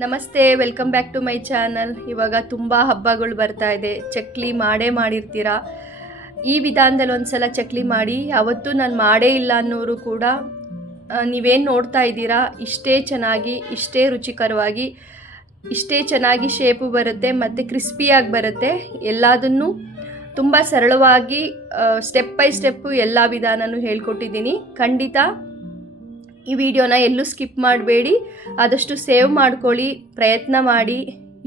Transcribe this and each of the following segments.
ನಮಸ್ತೆ, welcome back to my channel. ಇವಾಗ ತುಂಬ ಹಬ್ಬಗಳು ಬರ್ತಾ ಇದೆ. ಚಕ್ಲಿ ಮಾಡಿರ್ತೀರಾ. ಈ ವಿಧಾನದಲ್ಲಿ ಒಂದ್ಸಲ ಚಕ್ಲಿ ಮಾಡಿ. ಯಾವತ್ತೂ ನಾನು ಮಾಡೇ ಇಲ್ಲ ಅನ್ನೋರು ಕೂಡ ನೀವೇನು ನೋಡ್ತಾ ಇದ್ದೀರಾ, ಇಷ್ಟೇ ಚೆನ್ನಾಗಿ, ಇಷ್ಟೇ ರುಚಿಕರವಾಗಿ, ಇಷ್ಟೇ ಚೆನ್ನಾಗಿ ಶೇಪು ಬರುತ್ತೆ ಮತ್ತು ಕ್ರಿಸ್ಪಿಯಾಗಿ ಬರುತ್ತೆ. ಎಲ್ಲದನ್ನು ತುಂಬ ಸರಳವಾಗಿ ಸ್ಟೆಪ್ ಬೈ ಸ್ಟೆಪ್ಪು ಎಲ್ಲ ವಿಧಾನನೂ ಹೇಳ್ಕೊಟ್ಟಿದ್ದೀನಿ. ಖಂಡಿತ ಈ ವಿಡಿಯೋನ ಎಲ್ಲೂ ಸ್ಕಿಪ್ ಮಾಡಬೇಡಿ, ಆದಷ್ಟು ಸೇವ್ ಮಾಡ್ಕೊಳ್ಳಿ, ಪ್ರಯತ್ನ ಮಾಡಿ.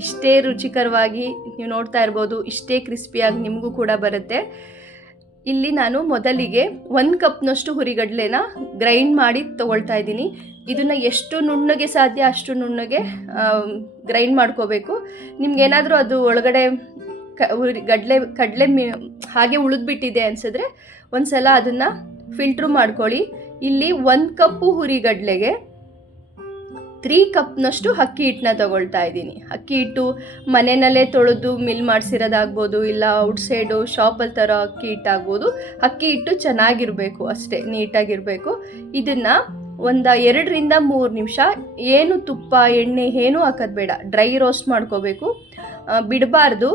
ಇಷ್ಟೇ ರುಚಿಕರವಾಗಿ ನೀವು ನೋಡ್ತಾ ಇರ್ಬೋದು, ಇಷ್ಟೇ ಕ್ರಿಸ್ಪಿಯಾಗಿ ನಿಮಗೂ ಕೂಡ ಬರುತ್ತೆ. ಇಲ್ಲಿ ನಾನು ಮೊದಲಿಗೆ 1 ಕಪ್ನಷ್ಟು ಹುರಿಗಡಲೆನ ಗ್ರೈಂಡ್ ಮಾಡಿ ತೊಗೊಳ್ತಾ ಇದ್ದೀನಿ. ಇದನ್ನು ಎಷ್ಟು ನುಣ್ಣಗೆ ಸಾಧ್ಯ ಅಷ್ಟು ನುಣ್ಣಗೆ ಗ್ರೈಂಡ್ ಮಾಡ್ಕೋಬೇಕು. ನಿಮ್ಗೇನಾದರೂ ಅದು ಒಳಗಡೆ ಕಡಲೆ ಹಾಗೆ ಉಳಿದ್ಬಿಟ್ಟಿದೆ ಅನಿಸಿದ್ರೆ ಒಂದು ಸಲ ಅದನ್ನು ಫಿಲ್ಟ್ರು ಮಾಡ್ಕೊಳ್ಳಿ. ಇಲ್ಲಿ 1 ಕಪ್ಪು ಹುರಿಗಡಲೆಗೆ 3 ಕಪ್ನಷ್ಟು ಅಕ್ಕಿ ಹಿಟ್ಟನ್ನ ತೊಗೊಳ್ತಾ ಇದ್ದೀನಿ. ಅಕ್ಕಿ ಹಿಟ್ಟು ಮನೆಯಲ್ಲೇ ತೊಳೆದು ಮಿಲ್ ಮಾಡಿಸಿರೋದಾಗ್ಬೋದು, ಇಲ್ಲ ಔಟ್ಸೈಡು ಶಾಪಲ್ಲಿ ತರೋ ಅಕ್ಕಿ ಹಿಟ್ಟಾಗ್ಬೋದು. ಅಕ್ಕಿ ಹಿಟ್ಟು ಚೆನ್ನಾಗಿರಬೇಕು, ಅಷ್ಟೇ ನೀಟಾಗಿರಬೇಕು. ಇದನ್ನು ಒಂದು 2 ರಿಂದ 3 ನಿಮಿಷ ಏನು ತುಪ್ಪ ಎಣ್ಣೆ ಏನೂ ಹಾಕೋದು ಬೇಡ, ಡ್ರೈ ರೋಸ್ಟ್ ಮಾಡ್ಕೋಬೇಕು, ಬಿಡಬಾರ್ದು.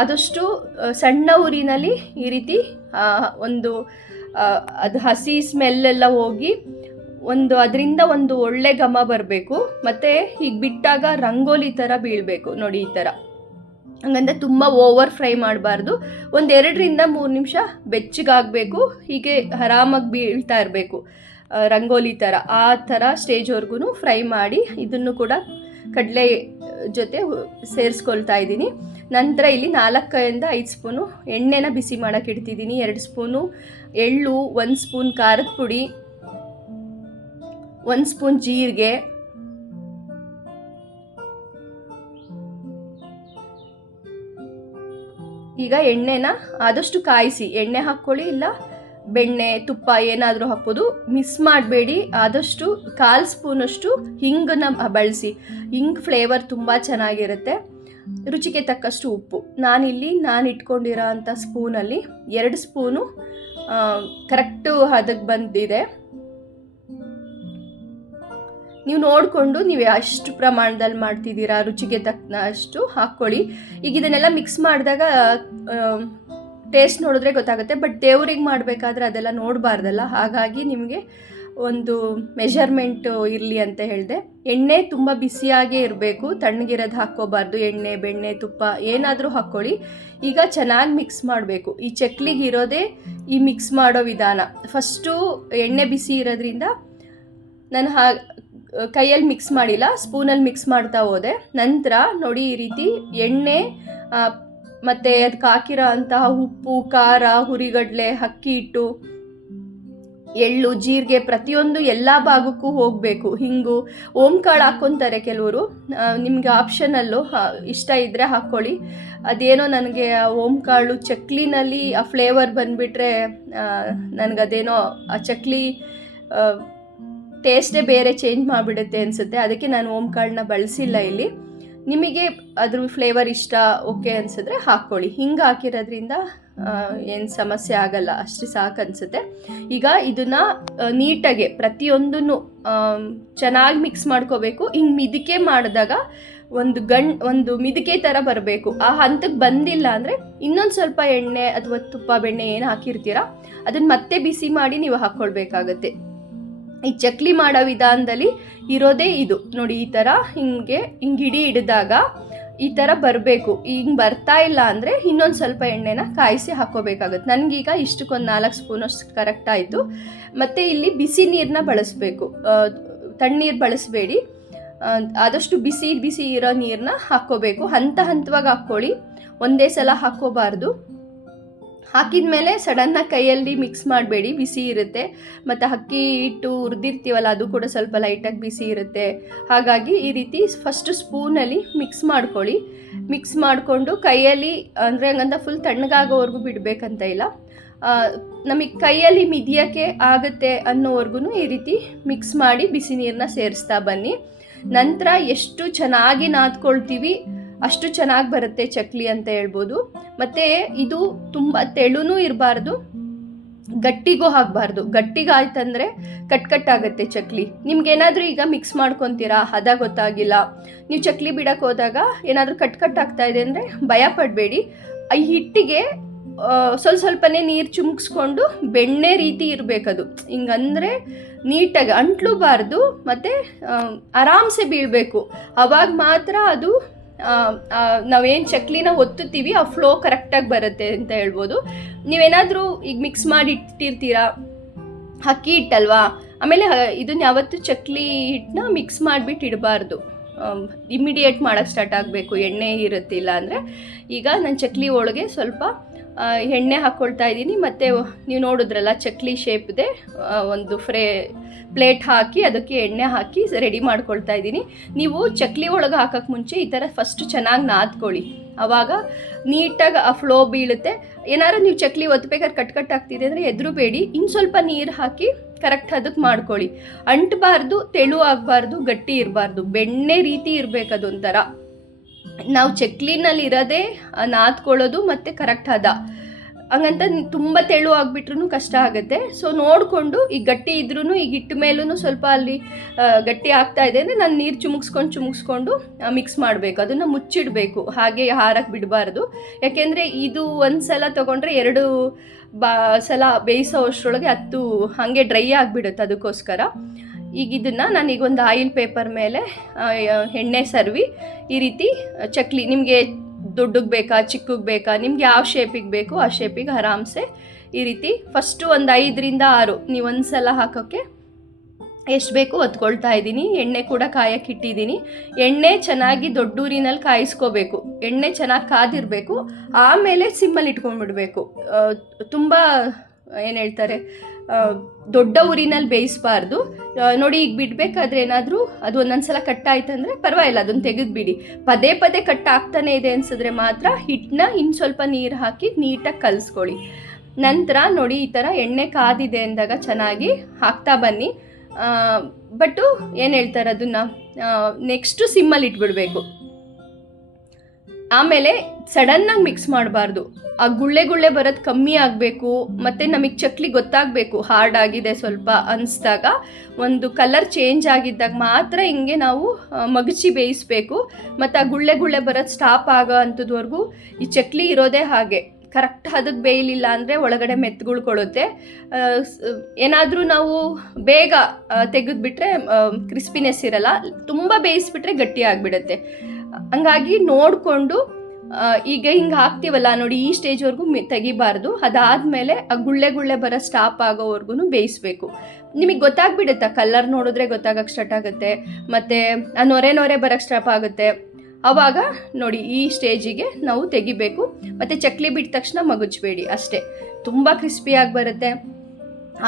ಆದಷ್ಟು ಸಣ್ಣ ಉರಿನಲ್ಲಿ ಈ ರೀತಿ ಅದು ಹಸಿ ಸ್ಮೆಲ್ಲೆಲ್ಲ ಹೋಗಿ ಅದರಿಂದ ಒಂದು ಒಳ್ಳೆ ಘಮ ಬರಬೇಕು. ಮತ್ತು ಹೀಗೆ ಬಿಟ್ಟಾಗ ರಂಗೋಲಿ ಥರ ಬೀಳಬೇಕು ನೋಡಿ, ಈ ಥರ. ಹಂಗಂದ್ರೆ ತುಂಬ ಓವರ್ ಫ್ರೈ ಮಾಡಬಾರ್ದು. ಒಂದು 2 ರಿಂದ 3 ನಿಮಿಷ ಬೆಚ್ಚಗಾಗಬೇಕು, ಹೀಗೆ ಆರಾಮಾಗಿ ಬೀಳ್ತಾ ಇರಬೇಕು, ರಂಗೋಲಿ ಥರ. ಆ ಥರ ಸ್ಟೇಜ್ವರೆಗೂ ಫ್ರೈ ಮಾಡಿ ಇದನ್ನು ಕೂಡ ಕಡಲೆ ಜೊತೆ ಸೇರಿಸ್ಕೊಳ್ತಾ ಇದ್ದೀನಿ. ನಂತರ ಇಲ್ಲಿ 4 ರಿಂದ 5 ಸ್ಪೂನು ಎಣ್ಣೆನ ಬಿಸಿ ಮಾಡೋಕ್ಕೆ ಇಡ್ತಿದ್ದೀನಿ. 2 ಸ್ಪೂನು ಎಳ್ಳು, 1 ಸ್ಪೂನ್ ಖಾರದ ಪುಡಿ, 1 ಸ್ಪೂನ್ ಜೀರಿಗೆ, ಈಗ ಎಣ್ಣೆನ ಆದಷ್ಟು ಕಾಯಿಸಿ ಎಣ್ಣೆ ಹಾಕ್ಕೊಳ್ಳಿ, ಇಲ್ಲ ಬೆಣ್ಣೆ ತುಪ್ಪ ಏನಾದರೂ ಹಾಕ್ಬೋದು. ಮಿಸ್ ಮಾಡಬೇಡಿ. ಆದಷ್ಟು 1/4 ಸ್ಪೂನಷ್ಟು ಹಿಂಗನ್ನ ಬಳಸಿ. ಹಿಂಗ್ ಫ್ಲೇವರ್ ತುಂಬ ಚೆನ್ನಾಗಿರುತ್ತೆ. ರುಚಿಗೆ ತಕ್ಕಷ್ಟು ಉಪ್ಪು. ನಾನು ಇಟ್ಕೊಂಡಿರೋ ಅಂಥ ಸ್ಪೂನಲ್ಲಿ 2 ಸ್ಪೂನು ಕರೆಕ್ಟು ಅದಕ್ಕೆ ಬಂದಿದೆ. ನೀವು ನೋಡಿಕೊಂಡು ನೀವು ಎಷ್ಟು ಪ್ರಮಾಣದಲ್ಲಿ ಮಾಡ್ತಿದ್ದೀರಾ ರುಚಿಗೆ ತಕ್ಕಷ್ಟು ಹಾಕ್ಕೊಳ್ಳಿ. ಈಗ ಇದನ್ನೆಲ್ಲ ಮಿಕ್ಸ್ ಮಾಡಿದಾಗ ಟೇಸ್ಟ್ ನೋಡಿದ್ರೆ ಗೊತ್ತಾಗುತ್ತೆ. ಬಟ್ ದೇವ್ರಿಗೆ ಮಾಡಬೇಕಾದ್ರೆ ಅದೆಲ್ಲ ನೋಡಬಾರ್ದಲ್ಲ, ಹಾಗಾಗಿ ನಿಮಗೆ ಒಂದು ಮೆಷರ್ಮೆಂಟು ಇರಲಿ ಅಂತ ಹೇಳಿದೆ. ಎಣ್ಣೆ ತುಂಬ ಬಿಸಿಯಾಗೇ ಇರಬೇಕು, ತಣ್ಣಗಿರೋದು ಹಾಕ್ಕೋಬಾರ್ದು. ಎಣ್ಣೆ, ಬೆಣ್ಣೆ, ತುಪ್ಪ ಏನಾದರೂ ಹಾಕ್ಕೊಳ್ಳಿ. ಈಗ ಚೆನ್ನಾಗಿ ಮಿಕ್ಸ್ ಮಾಡಬೇಕು. ಈ ಚಕ್ಲಿಗೆ ಇರೋದೇ ಈ ಮಿಕ್ಸ್ ಮಾಡೋ ವಿಧಾನ. ಫಸ್ಟು ಎಣ್ಣೆ ಬಿಸಿ ಇರೋದ್ರಿಂದ ನಾನು ಕೈಯಲ್ಲಿ ಮಿಕ್ಸ್ ಮಾಡಿಲ್ಲ, ಸ್ಪೂನಲ್ಲಿ ಮಿಕ್ಸ್ ಮಾಡ್ತಾ ಹೋದೆ. ನಂತರ ನೋಡಿ, ಈ ರೀತಿ ಎಣ್ಣೆ ಮತ್ತು ಅದಕ್ಕೆ ಹಾಕಿರೋ ಅಂತಹ ಉಪ್ಪು, ಖಾರ, ಹುರಿಗಡಲೆ, ಅಕ್ಕಿ ಹಿಟ್ಟು, ಎಳ್ಳು, ಜೀರಿಗೆ ಪ್ರತಿಯೊಂದು ಎಲ್ಲ ಭಾಗಕ್ಕೂ ಹೋಗಬೇಕು. ಹಿಂಗು, ಓಂಕಾಳು ಹಾಕ್ಕೊತಾರೆ ಕೆಲವರು, ನಿಮಗೆ ಆಪ್ಷನಲ್ಲು, ಇಷ್ಟ ಇದ್ದರೆ ಹಾಕ್ಕೊಳ್ಳಿ. ಅದೇನೋ ನನಗೆ ಓಂಕಾಳು ಚಕ್ಲಿನಲ್ಲಿ ಆ ಫ್ಲೇವರ್ ಬಂದುಬಿಟ್ರೆ ನನಗದೇನೋ ಆ ಚಕ್ಲಿ ಟೇಸ್ಟೇ ಬೇರೆ ಚೇಂಜ್ ಮಾಡಿಬಿಡುತ್ತೆ ಅನಿಸುತ್ತೆ. ಅದಕ್ಕೆ ನಾನು ಓಂಕಾಳನ್ನ ಬಳಸಿಲ್ಲ ಇಲ್ಲಿ. ನಿಮಗೆ ಅದ್ರ ಫ್ಲೇವರ್ ಇಷ್ಟ ಓಕೆ ಅನಿಸಿದ್ರೆ ಹಾಕ್ಕೊಳ್ಳಿ. ಹಿಂಗೆ ಹಾಕಿರೋದ್ರಿಂದ ಏನು ಸಮಸ್ಯೆ ಆಗಲ್ಲ, ಅಷ್ಟು ಸಾಕು ಅನಿಸುತ್ತೆ. ಈಗ ಇದನ್ನು ನೀಟಾಗಿ ಪ್ರತಿಯೊಂದನ್ನು ಚೆನ್ನಾಗಿ ಮಿಕ್ಸ್ ಮಾಡ್ಕೋಬೇಕು. ಹಿಂಗೆ ಮಿದಿಕೆ ಮಾಡಿದಾಗ ಒಂದು ಮಿದಿಕೆ ಥರ ಬರಬೇಕು. ಆ ಹಂತಕ್ಕೆ ಬಂದಿಲ್ಲ ಅಂದರೆ ಇನ್ನೊಂದು ಸ್ವಲ್ಪ ಎಣ್ಣೆ ಅಥವಾ ತುಪ್ಪ, ಬೆಣ್ಣೆ ಏನು ಹಾಕಿರ್ತೀರ ಅದನ್ನು ಮತ್ತೆ ಬಿಸಿ ಮಾಡಿ ನೀವು ಹಾಕ್ಕೊಳ್ಬೇಕಾಗತ್ತೆ. ಈ ಚಕ್ಲಿ ಮಾಡೋ ವಿಧಾನದಲ್ಲಿ ಇರೋದೇ ಇದು ನೋಡಿ. ಈ ಥರ ಹಿಂಗೆ ಹಿಡಿ ಹಿಡಿದಾಗ ಈ ಥರ ಬರಬೇಕು. ಹಿಂಗೆ ಬರ್ತಾ ಇಲ್ಲ ಅಂದರೆ ಇನ್ನೊಂದು ಸ್ವಲ್ಪ ಎಣ್ಣೆನ ಕಾಯಿಸಿ ಹಾಕ್ಕೋಬೇಕಾಗುತ್ತೆ. ನನಗೀಗ ಇಷ್ಟಕ್ಕೊಂದು 4 ಸ್ಪೂನಷ್ಟು ಕರೆಕ್ಟ್ ಆಯಿತು. ಮತ್ತು ಇಲ್ಲಿ ಬಿಸಿ ನೀರನ್ನ ಬಳಸಬೇಕು, ತಣ್ಣೀರು ಬಳಸಬೇಡಿ. ಆದಷ್ಟು ಬಿಸಿ ಇರೋ ನೀರನ್ನ ಹಾಕ್ಕೋಬೇಕು. ಹಂತವಾಗಿ ಹಾಕ್ಕೊಳ್ಳಿ, ಒಂದೇ ಸಲ ಹಾಕ್ಕೋಬಾರ್ದು. ಹಾಕಿದ ಮೇಲೆ ಸಡನ್ನಾಗಿ ಕೈಯಲ್ಲಿ ಮಿಕ್ಸ್ ಮಾಡಬೇಡಿ, ಬಿಸಿ ಇರುತ್ತೆ. ಮತ್ತು ಅಕ್ಕಿ ಹಿಟ್ಟು ಹುರಿದಿರ್ತೀವಲ್ಲ, ಅದು ಕೂಡ ಸ್ವಲ್ಪ ಲೈಟಾಗಿ ಬಿಸಿ ಇರುತ್ತೆ. ಹಾಗಾಗಿ ಈ ರೀತಿ ಫಸ್ಟು ಸ್ಪೂನಲ್ಲಿ ಮಿಕ್ಸ್ ಮಾಡ್ಕೊಳ್ಳಿ. ಮಿಕ್ಸ್ ಮಾಡಿಕೊಂಡು ಕೈಯಲ್ಲಿ, ಅಂದರೆ ಹಂಗಂತ ಫುಲ್ ತಣ್ಣಗಾಗೋವರೆಗೂ ಬಿಡಬೇಕಂತ ಇಲ್ಲ, ನಮಗೆ ಕೈಯಲ್ಲಿ ಮಿದಿಯೋಕ್ಕೆ ಆಗುತ್ತೆ ಅನ್ನೋವರೆಗೂ ಈ ರೀತಿ ಮಿಕ್ಸ್ ಮಾಡಿ ಬಿಸಿ ನೀರನ್ನ ಸೇರಿಸ್ತಾ ಬನ್ನಿ. ನಂತರ ಎಷ್ಟು ಚೆನ್ನಾಗಿ ನಾದ್ಕೊಳ್ತೀವಿ ಅಷ್ಟು ಚೆನ್ನಾಗಿ ಬರುತ್ತೆ ಚಕ್ಲಿ ಅಂತ ಹೇಳ್ಬೋದು. ಮತ್ತು ಇದು ತುಂಬ ತೆಳುನೂ ಇರಬಾರ್ದು, ಗಟ್ಟಿಗೂ ಆಗಬಾರ್ದು. ಗಟ್ಟಿಗಾಯ್ತಂದರೆ ಕಟ್ಟಾಗುತ್ತೆ ಚಕ್ಲಿ. ನಿಮ್ಗೇನಾದರೂ ಈಗ ಮಿಕ್ಸ್ ಮಾಡ್ಕೊತೀರಾ, ಹದ ಗೊತ್ತಾಗಿಲ್ಲ, ನೀವು ಚಕ್ಲಿ ಬಿಡೋಕ್ಕೆ ಹೋದಾಗ ಏನಾದರೂ ಕಟ್ಟಾಗ್ತಾ ಇದೆ ಅಂದರೆ ಭಯ ಪಡಬೇಡಿ. ಈ ಹಿಟ್ಟಿಗೆ ಸ್ವಲ್ಪನೇ ನೀರು ಚುಮ್ಕಿಸ್ಕೊಂಡು ಬೆಣ್ಣೆ ರೀತಿ ಇರಬೇಕದು. ಹಿಂಗಂದರೆ ನೀಟಾಗಿ ಅಂಟ್ಲೂಬಾರ್ದು ಮತ್ತು ಆರಾಮ್ಸೆ ಬೀಳಬೇಕು. ಆವಾಗ ಮಾತ್ರ ಅದು ನಾವೇನು ಚಕ್ಲಿನ ಒತ್ತುತ್ತೀವಿ ಆ ಫ್ಲೋ ಕರೆಕ್ಟಾಗಿ ಬರುತ್ತೆ ಅಂತ ಹೇಳ್ಬೋದು. ನೀವೇನಾದರೂ ಈಗ ಮಿಕ್ಸ್ ಮಾಡಿ ಇಟ್ಟಿರ್ತೀರಾ, ಅಕ್ಕಿ ಹಿಟ್ಟಲ್ವಾ, ಆಮೇಲೆ ಇದನ್ನ ಯಾವತ್ತೂ ಚಕ್ಲಿ ಹಿಟ್ಟನ್ನ ಮಿಕ್ಸ್ ಮಾಡಿಬಿಟ್ಟು ಇಡಬಾರ್ದು. ಇಮ್ಮಿಡಿಯೇಟ್ ಮಾಡೋಕ್ಕೆ ಸ್ಟಾರ್ಟ್ ಆಗಬೇಕು, ಎಣ್ಣೆ ಇರುತ್ತಿಲ್ಲ ಅಂದರೆ. ಈಗ ನಾನು ಚಕ್ಲಿ ಒಳಗೆ ಸ್ವಲ್ಪ ಎಣ್ಣೆ ಹಾಕ್ಕೊಳ್ತಾ ಇದ್ದೀನಿ. ಮತ್ತು ನೀವು ನೋಡಿದ್ರಲ್ಲ ಚಕ್ಲಿ ಶೇಪ್ದೆ ಒಂದು ಪ್ಲೇಟ್ ಹಾಕಿ ಅದಕ್ಕೆ ಎಣ್ಣೆ ಹಾಕಿ ರೆಡಿ ಮಾಡ್ಕೊಳ್ತಾ ಇದ್ದೀನಿ. ನೀವು ಚಕ್ಲಿ ಒಳಗೆ ಹಾಕೋಕ್ಕೆ ಮುಂಚೆ ಈ ಥರ ಫಸ್ಟ್ ಚೆನ್ನಾಗಿ ನಾದ್ಕೊಳ್ಳಿ, ಆವಾಗ ನೀಟಾಗಿ ಆ ಫ್ಲೋ ಬೀಳುತ್ತೆ. ಏನಾದ್ರು ನೀವು ಚಕ್ಲಿ ಒತ್ತಬೇಕಾದ್ರೆ ಕಟ್ಟಾಗ್ತಿದೆ ಅಂದರೆ ಎದುರುಬೇಡಿ, ಇನ್ನು ಸ್ವಲ್ಪ ನೀರು ಹಾಕಿ ಕರೆಕ್ಟ್ ಅದಕ್ಕೆ ಮಾಡ್ಕೊಳ್ಳಿ. ಅಂಟಬಾರ್ದು, ತೆಳು ಆಗಬಾರ್ದು, ಗಟ್ಟಿ ಇರಬಾರ್ದು, ಬೆಣ್ಣೆ ರೀತಿ ಇರಬೇಕು ಅದೊಂಥರ. ನಾವು ಚಕ್ಲಿನಲ್ಲಿ ಇರೋದೇ ನಾದ್ಕೊಳ್ಳೋದು ಮತ್ತು ಕರೆಕ್ಟ್ ಹದ. ಹಂಗಂತ ತುಂಬ ತೆಳು ಆಗಿಬಿಟ್ರೂ ಕಷ್ಟ ಆಗುತ್ತೆ. ಸೊ ನೋಡಿಕೊಂಡು, ಈಗ ಗಟ್ಟಿ ಇದ್ರೂ ಈಗ ಹಿಟ್ಟು ಮೇಲೂ ಸ್ವಲ್ಪ ಅಲ್ಲಿ ಗಟ್ಟಿ ಆಗ್ತಾ ಇದೆ ಅಂದರೆ ನಾನು ನೀರು ಚುಮುಕ್ಸ್ಕೊಂಡು ಮಿಕ್ಸ್ ಮಾಡಬೇಕು. ಅದನ್ನು ಮುಚ್ಚಿಡಬೇಕು, ಹಾಗೆ ಹಾರಕ್ಕೆ ಬಿಡಬಾರ್ದು. ಯಾಕೆಂದರೆ ಇದು ಒಂದು ಸಲ ತೊಗೊಂಡ್ರೆ 2 ಸಲ ಬೇಯಿಸೋ ಅಷ್ಟರೊಳಗೆ ಅದು ಹಾಗೆ ಡ್ರೈ ಆಗಿಬಿಡುತ್ತೆ. ಅದಕ್ಕೋಸ್ಕರ ಈಗ ಇದನ್ನು ನಾನೀಗ ಒಂದು ಆಯಿಲ್ ಪೇಪರ್ ಮೇಲೆ ಎಣ್ಣೆ ಸರ್ವಿ ಈ ರೀತಿ ಚಕ್ಲಿ, ನಿಮಗೆ ದೊಡ್ಡಗೆ ಬೇಕಾ ಚಿಕ್ಕಗೆ ಬೇಕಾ, ನಿಮ್ಗೆ ಯಾವ ಶೇಪಿಗೆ ಬೇಕು ಆ ಶೇಪಿಗೆ ಆರಾಮ್ಸೆ ಈ ರೀತಿ ಫಸ್ಟು ಒಂದು 5ರಿಂದ 6 ನೀವು ಒಂದು ಸಲ ಹಾಕೋಕ್ಕೆ ಎಷ್ಟು ಬೇಕು ಒತ್ಕೊಳ್ತಾ ಇದ್ದೀನಿ. ಎಣ್ಣೆ ಕೂಡ ಕಾಯಕ್ಕೆ ಇಟ್ಟಿದ್ದೀನಿ. ಎಣ್ಣೆ ಚೆನ್ನಾಗಿ ದೊಡ್ಡೂರಿನಲ್ಲಿ ಕಾಯಿಸ್ಕೋಬೇಕು, ಎಣ್ಣೆ ಚೆನ್ನಾಗಿ ಕಾದಿರಬೇಕು. ಆಮೇಲೆ ಸಿಮ್ಮಲ್ಲಿ ಇಟ್ಕೊಂಡ್ಬಿಡ್ಬೇಕು. ತುಂಬ ಏನು ಹೇಳ್ತಾರೆ, ದೊಡ್ಡ ಊರಿನಲ್ಲಿ ಬೇಯಿಸಬಾರ್ದು. ನೋಡಿ, ಈಗ ಬಿಡಬೇಕಾದ್ರೆ ಏನಾದರೂ ಅದು ಒಂದೊಂದು ಸಲ ಕಟ್ಟಾಯ್ತಂದರೆ ಪರವಾಗಿಲ್ಲ, ಅದನ್ನು ತೆಗೆದುಬಿಡಿ. ಪದೇ ಕಟ್ಟಾಗ್ತಾನೆ ಇದೆ ಅನಿಸಿದ್ರೆ ಮಾತ್ರ ಹಿಟ್ಟನ್ನ ಇನ್ನು ಸ್ವಲ್ಪ ನೀರು ಹಾಕಿ ನೀಟಾಗಿ ಕಲಿಸ್ಕೊಳ್ಳಿ. ನಂತರ ನೋಡಿ, ಈ ಥರ ಎಣ್ಣೆ ಕಾದಿದೆ ಅಂದಾಗ ಚೆನ್ನಾಗಿ ಹಾಕ್ತಾ ಬನ್ನಿ. ಬಟ್ಟು ಏನು ಹೇಳ್ತಾರೆ, ಅದನ್ನು ನೆಕ್ಸ್ಟು ಸಿಮ್ಮಲ್ಲಿ ಇಟ್ಬಿಡಬೇಕು. ಆಮೇಲೆ ಸಡನ್ನಾಗಿ ಮಿಕ್ಸ್ ಮಾಡಬಾರ್ದು. ಆ ಗುಳ್ಳೆ ಬರೋದು ಕಮ್ಮಿ ಆಗಬೇಕು. ಮತ್ತು ನಮಗೆ ಚಕ್ಲಿ ಗೊತ್ತಾಗಬೇಕು ಹಾರ್ಡ್ ಆಗಿದೆ ಸ್ವಲ್ಪ ಅನಿಸ್ದಾಗ, ಒಂದು ಕಲರ್ ಚೇಂಜ್ ಆಗಿದ್ದಾಗ ಮಾತ್ರ ಹಿಂಗೆ ನಾವು ಮಗಚಿ ಬೇಯಿಸಬೇಕು. ಮತ್ತು ಆ ಗುಳ್ಳೆ ಬರೋದು ಸ್ಟಾಪ್ ಆಗೋ ಅಂಥದ್ವರೆಗೂ ಈ ಚಕ್ಲಿ ಇರೋದೇ ಹಾಗೆ. ಕರೆಕ್ಟ್ ಅದಕ್ಕೆ ಬೇಯಲಿಲ್ಲ ಅಂದರೆ ಒಳಗಡೆ ಮೆತ್ತಗುಳ್ಕೊಳ್ಳುತ್ತೆ. ಏನಾದರೂ ನಾವು ಬೇಗ ತೆಗೆದುಬಿಟ್ರೆ ಕ್ರಿಸ್ಪಿನೆಸ್ ಇರಲ್ಲ, ತುಂಬ ಬೇಯಿಸ್ಬಿಟ್ರೆ ಗಟ್ಟಿ ಆಗಿಬಿಡುತ್ತೆ. ಹಂಗಾಗಿ ನೋಡಿಕೊಂಡು ಈಗ ಹಿಂಗೆ ಹಾಕ್ತೀವಲ್ಲ ನೋಡಿ, ಈ ಸ್ಟೇಜ್ವರೆಗೂ ತೆಗಿಬಾರ್ದು. ಅದಾದಮೇಲೆ ಆ ಗುಳ್ಳೆ ಬರೋ ಸ್ಟಾಪ್ ಆಗೋವರೆಗೂ ಬೇಯಿಸಬೇಕು. ನಿಮಗೆ ಗೊತ್ತಾಗ್ಬಿಡುತ್ತೆ, ಕಲರ್ ನೋಡಿದ್ರೆ ಗೊತ್ತಾಗಕ್ಕೆ ಸ್ಟಾರ್ಟ್ ಆಗುತ್ತೆ, ಮತ್ತು ಆ ನೊರೆ ಬರೋಕ್ಕೆ ಸ್ಟಾಪ್ ಆಗುತ್ತೆ. ಆವಾಗ ನೋಡಿ, ಈ ಸ್ಟೇಜಿಗೆ ನಾವು ತೆಗಿಬೇಕು. ಮತ್ತು ಚಕ್ಲಿ ಬಿಟ್ಟ ತಕ್ಷಣ ಮಗುಚಬೇಡಿ ಅಷ್ಟೇ, ತುಂಬ ಕ್ರಿಸ್ಪಿಯಾಗಿ ಬರುತ್ತೆ.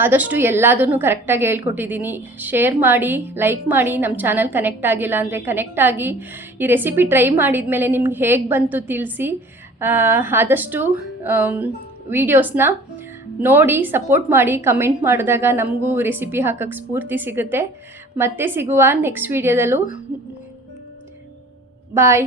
ಆದಷ್ಟು ಎಲ್ಲದನ್ನು ಕರೆಕ್ಟಾಗಿ ಹೇಳ್ಕೊಟ್ಟಿದ್ದೀನಿ. ಶೇರ್ ಮಾಡಿ, ಲೈಕ್ ಮಾಡಿ. ನಮ್ಮ ಚಾನಲ್ ಕನೆಕ್ಟ್ ಆಗಿಲ್ಲ ಅಂದರೆ ಕನೆಕ್ಟ್ ಆಗಿ. ಈ ರೆಸಿಪಿ ಟ್ರೈ ಮಾಡಿದ ಮೇಲೆ ನಿಮ್ಗೆ ಹೇಗೆ ಬಂತು ತಿಳಿಸಿ. ಆದಷ್ಟು ವೀಡಿಯೋಸ್ನ ನೋಡಿ ಸಪೋರ್ಟ್ ಮಾಡಿ. ಕಮೆಂಟ್ ಮಾಡಿದಾಗ ನಮಗೂ ರೆಸಿಪಿ ಹಾಕೋಕ್ಕೆ ಸ್ಫೂರ್ತಿ ಸಿಗುತ್ತೆ. ಮತ್ತೆ ಸಿಗುವ ನೆಕ್ಸ್ಟ್ ವೀಡಿಯೋದಲ್ಲೂ. ಬಾಯ್.